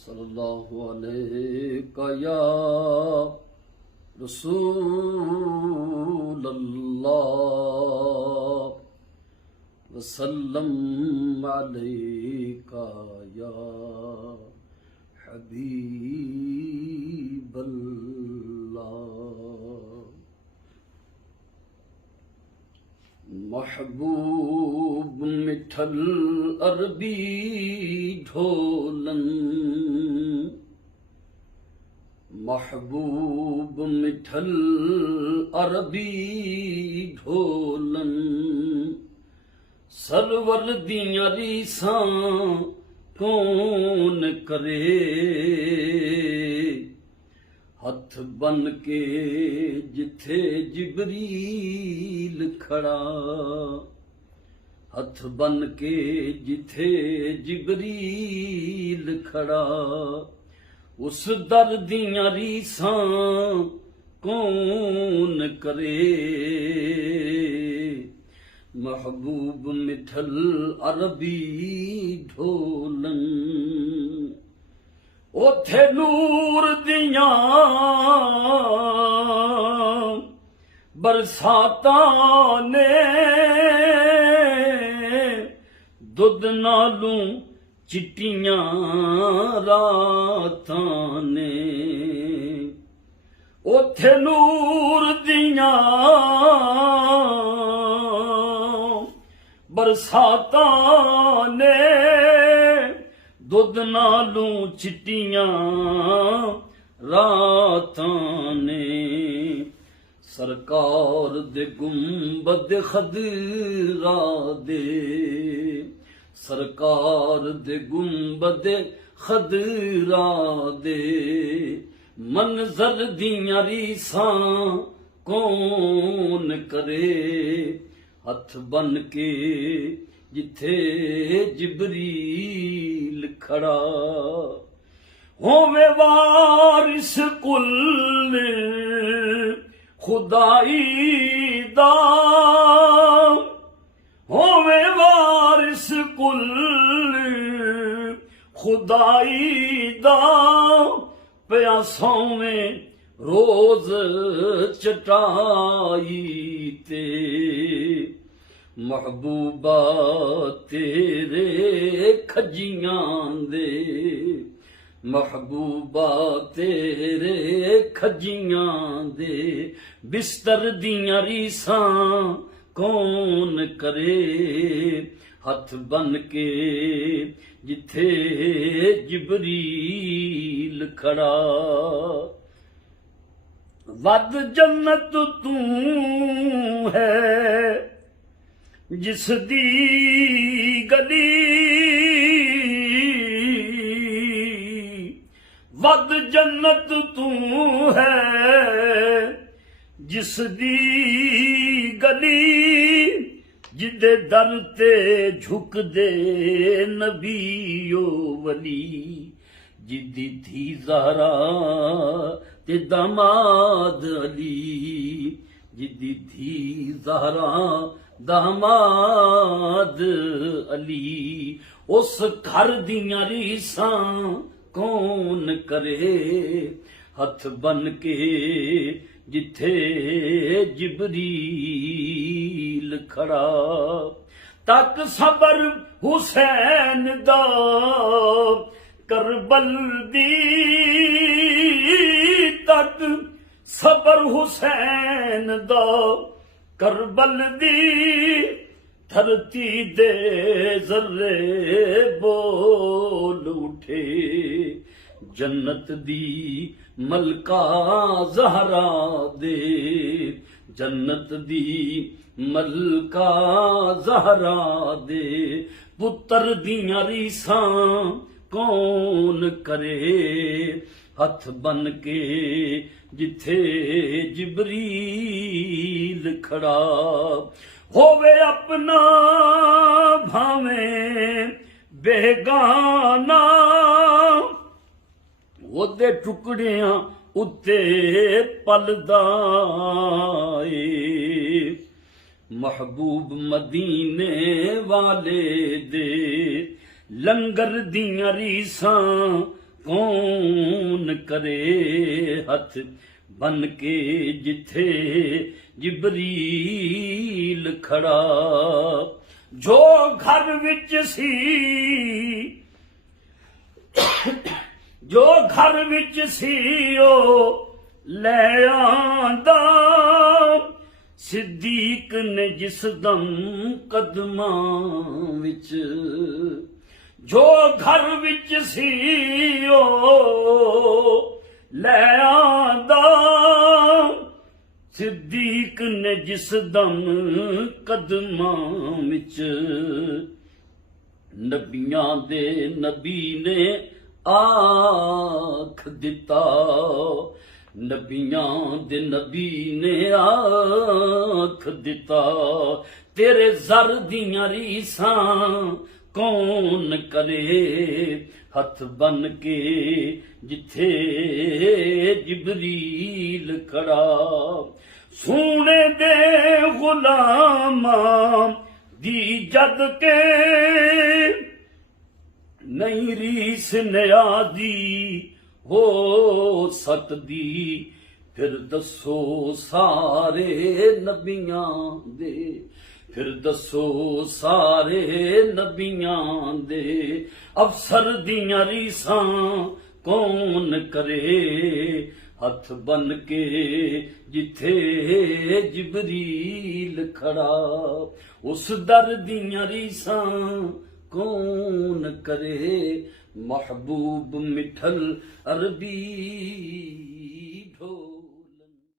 सल्लल्लाहु अलैका या रसूल अल्लाह वसल्लम अलैका या हबीब अल्लाह। महबूब मिठल अरबी ढोलन, महबूब मिठल अरबी ढोलन, सरवर दियां रीसां कौन करे। हथ बन के जिथे जिबरील खड़ा, हथ बन के जिथे जिबरील खड़ा, उस दर दियां रीसां कौन करे। महबूब मिठल अरबी ढोलन, ओथे नूर दियां बरसातां ने, दुध नालों चिट्टियां रातां ने। ओथे नूर दियां बरसातां ने, दुध नालों चिट्टियां रातां ने। सरकार दे गुंबद खदरा दे, सरकार दे गुंबद खदरा दे, मंजर दियां रीसां कौन करे। हथ बन के जिथे जिबरील खड़ा, होवे वारिस कुल खुदाई दा, होवे वारिस कुल खुदाई दा, पिया सौवें रोज चटाई ते। महबूबा तेरे खजियां दे, महबूबा तेरे खजियां दे, बिस्तर दियां रीसां कौन करे। हथ बन के जिथे जिबरील खड़ा, वद जन्नत तू है जिस दी गली, वद जन्नत तू है जिस दी गली, जिदे दर ते झुक दे नबीओ वली। जिदी थी ज़हरा ते दामाद अली, जिदी थी ज़हरा दामाद अली। उस घर दियां रीसां कौन करे। हथ बन के जिथे जिबरील खड़ा, तक सबर हुसैन दा करबल दी, तक सबर हुसैन दा करबल दी। धरती दे जर्रे बोल उठे, जन्नत दी मलका ज़हरा दे, जन्नत दी मलका ज़हरा दे। पुत्र दियां रीसां कौन करे। हथ बन के जिथे जिबरील खड़ा, होवे अपना भावें बेगाना, ओदे टुकड़ियां उत्ते पलदा ए। महबूब मदीने वाले दे लंगर दियां रीसां ਕੌਣ ਕਰੇ ਹੱਥ ਬਨ ਕੇ ਜਿੱਥੇ ਜਿਬਰੀਲ ਖੜਾ। ਜੋ ਘਰ ਵਿੱਚ ਸੀ, ਜੋ ਘਰ ਵਿੱਚ ਸੀ ਉਹ ਲੈ ਆਂਦਾ, ਸਿੱਦੀਕ ਨੇ ਜਿਸ ਦਮ ਕਦਮਾਂ ਵਿੱਚ। ਜੋ ਘਰ ਵਿੱਚ ਸੀ ਉਹ ਲੈ ਆਂਦਾ, ਸਿੱਦੀਕ ਨੇ ਜਿਸ ਦਮ ਕਦਮਾਂ ਵਿੱਚ। ਨਬੀਆਂ ਦੇ ਨਬੀ ਨੇ ਆਖ ਦਿੱਤਾ, ਨਬੀਆਂ ਦੇ ਨਬੀ ਨੇ ਆਖ ਦਿੱਤਾ, ਤੇਰੇ ਜ਼ਰ ਦੀਆਂ ਰੀਸਾਂ ਕੌਣ ਕਰੇ ਹੱਥ ਬਨ ਕੇ ਜਿੱਥੇ ਜਿਬਰੀਲ ਖੜਾ। ਸੋਹਣੇ ਦੇ ਗੁਲਾਮਾਂ ਦੀ ਜਦ ਕੇ ਨਹੀਂ ਰੀਸ ਨਿਆਦੀ ਹੋ ਸਕਦੀ, ਫਿਰ ਦੱਸੋ ਸਾਰੇ ਨਬੀਆਂ ਦੇ, ਫਿਰ ਦੱਸੋ ਸਾਰੇ ਨਬੀਆਂ ਦੇ। ਅਫਸਰ ਦੀਆਂ ਰੀਸਾਂ ਕੌਣ ਕਰੇ ਹੱਥ ਬਨ ਕੇ ਜਿੱਥੇ ਜਿਬਰੀਲ ਖੜਾ। ਉਸ ਦਰ ਦੀਆਂ ਰੀਸਾਂ ਕੌਣ ਕਰੇ, ਮਹਿਬੂਬ ਮਿਠਲ ਅਰਬੀ